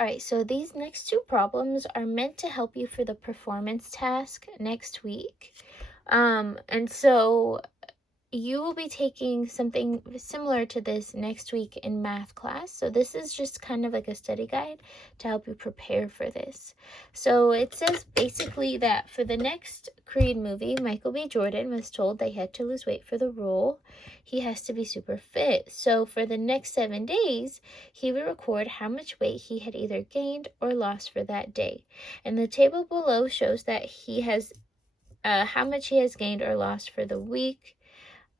All right, so these next two problems are meant to help you for the performance task next week. And so you will be taking something similar to this next week in math class. So this is just kind of like a study guide to help you prepare for this. So it says basically that for the next Creed movie, Michael B. Jordan was told that he had to lose weight for the role. He has to be super fit. So for the next 7 days, he would record how much weight he had either gained or lost for that day. And the table below shows that he has how much he has gained or lost for the week.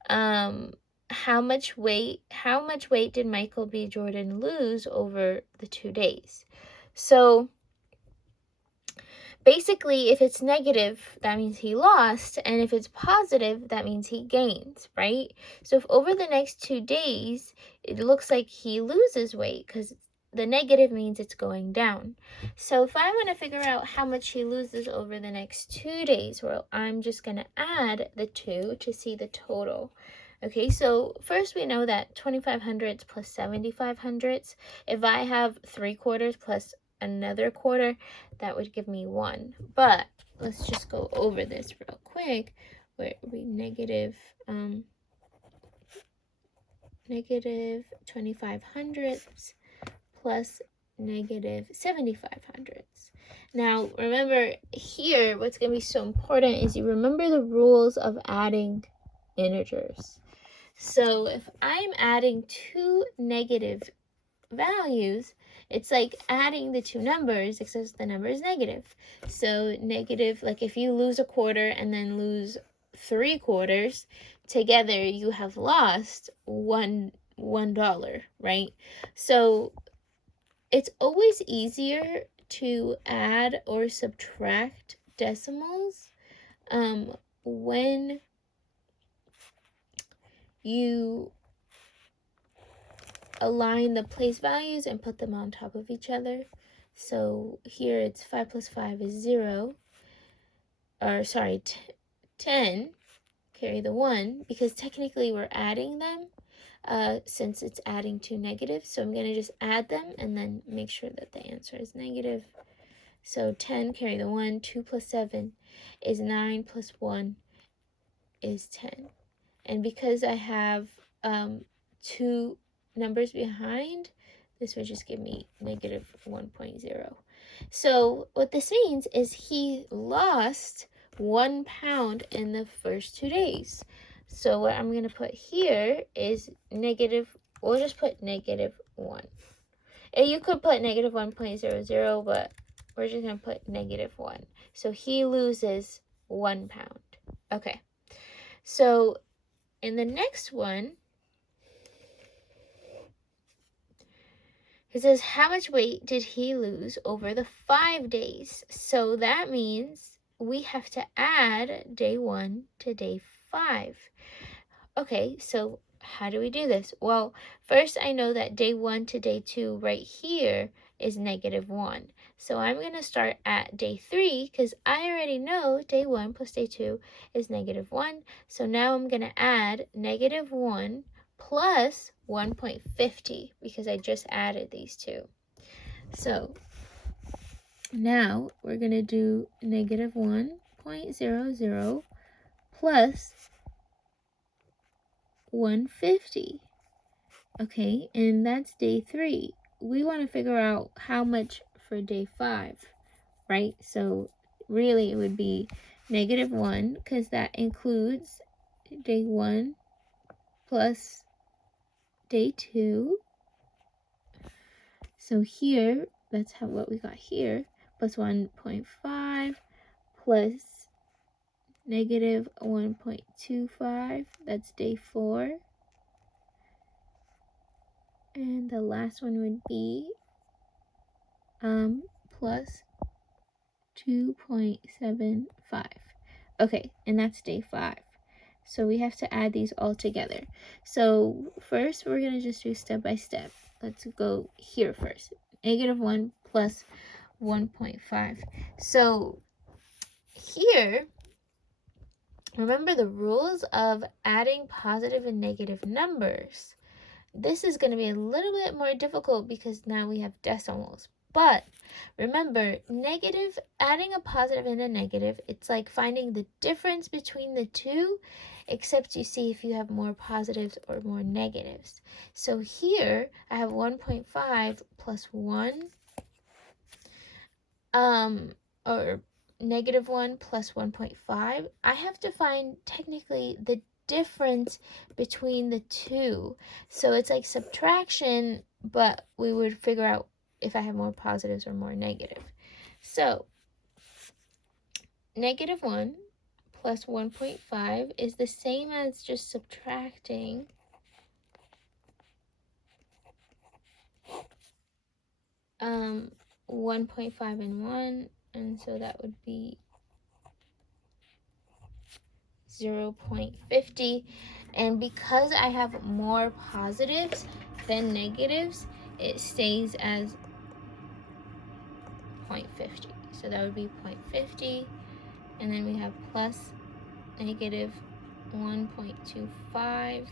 How much weight did Michael B. Jordan lose over the 2 days? So basically, if it's negative, that means he lost, and if it's positive, that means he gains, right? So if over the next 2 days, it looks like he loses weight, because the negative means it's going down. So if I want to figure out how much he loses over the next 2 days, well, I'm just going to add the 2 to see the total. Okay, so first we know that 25 hundredths plus 75 hundredths, if I have 3/4 plus another quarter, that would give me 1. But let's just go over this real quick, where we negative 25 hundredths plus negative 75 hundredths. Now, remember here, what's going to be so important is you remember the rules of adding integers. So if I'm adding two negative values, it's like adding the two numbers, except the number is negative. So negative, like if you lose a quarter and then lose 3/4, together you have lost $1, right? So it's always easier to add or subtract decimals when you align the place values and put them on top of each other. So here it's 5 plus 5 is 0, or sorry, 10, carry the 1, because technically we're adding them since it's adding two negatives. So I'm going to just add them and then make sure that the answer is negative. So 10, carry the 1, 2 plus 7 is 9, plus 1 is 10. And because I have two numbers behind, this would just give me negative 1.0. So what this means is he lost 1 pound in the first 2 days. So what I'm going to put here is negative, we'll just put negative 1. And you could put negative 1.00, but we're just going to put negative 1. So he loses 1 pound. Okay. So in the next one, it says, how much weight did he lose over the 5 days? So that means we have to add day 1 to day 5. Okay, so how do we do this? Well, first I know that day 1 to day 2 right here is negative 1. So I'm going to start at day 3 because I already know day 1 plus day 2 is negative 1. So now I'm going to add negative 1 plus 1.50 because I just added these two. So now we're going to do negative 1.00 plus 150. Okay, and that's day 3. We want to figure out how much for day 5, right? So really it would be negative 1 because that includes day 1 plus day 2. So here, that's what we got here, plus 1.5 plus negative 1.25, that's day 4. And the last one would be plus 2.75. Okay, and that's day 5. So we have to add these all together. So first we're going to just do step by step. Let's go here first. Negative 1 plus 1.5. So here, remember the rules of adding positive and negative numbers. This is going to be a little bit more difficult because now we have decimals. But remember, adding a positive and a negative, it's like finding the difference between the two, except you see if you have more positives or more negatives. So here I have 1.5 plus 1, or negative 1 plus 1.5. I have to find technically the difference between the two. So it's like subtraction, but we would figure out if I have more positives or more negative. So negative 1 plus 1.5 is the same as just subtracting 1.5 and 1, and so that would be 0.50. And because I have more positives than negatives, it stays as 0.50. So that would be 0.50, and then we have plus negative 1.25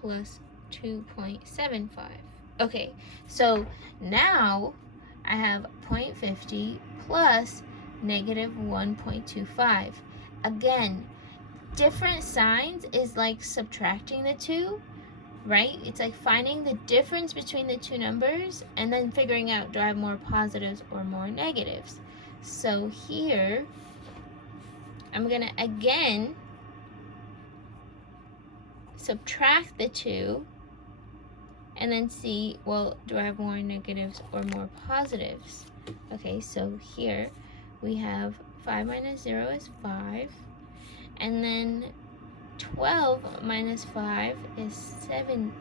plus 2.75. Okay, so now I have 0.50 plus negative 1.25. Again, different signs is like subtracting the two, right? It's like finding the difference between the two numbers and then figuring out, do I have more positives or more negatives? So here, I'm gonna again subtract the two and then see, well, do I have more negatives or more positives? Okay, so here we have 5 minus 0 is 5, and then 12 minus 5 is 7.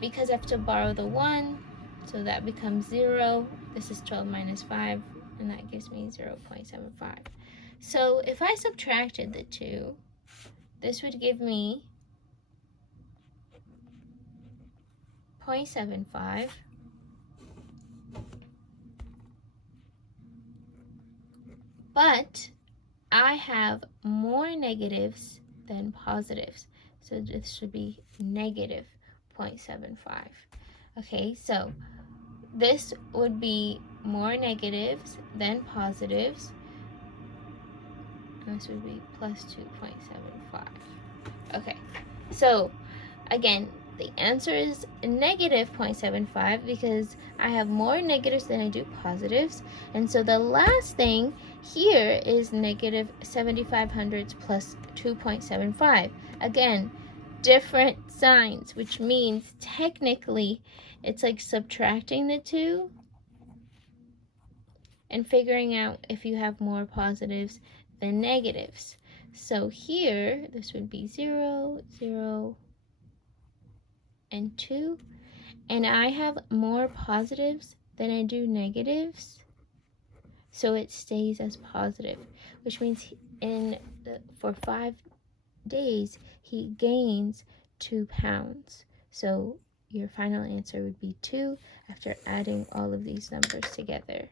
Because I have to borrow the 1, so that becomes 0. This is 12 minus 5, and that gives me 0.75. So if I subtracted the two, this would give me 0.75. But I have more negatives than positives, so this should be negative 0.75. Okay, so this would be more negatives than positives, and this would be plus 2.75. Okay, so again, the answer is negative 0.75 because I have more negatives than I do positives. And so the last thing here is negative 75/100 plus 2.75. Again, different signs, which means technically it's like subtracting the two and figuring out if you have more positives than negatives. So here, this would be 0, 0, and 2, and I have more positives than I do negatives, so it stays as positive, which means for 5 days he gains 2 pounds. So your final answer would be 2 after adding all of these numbers together.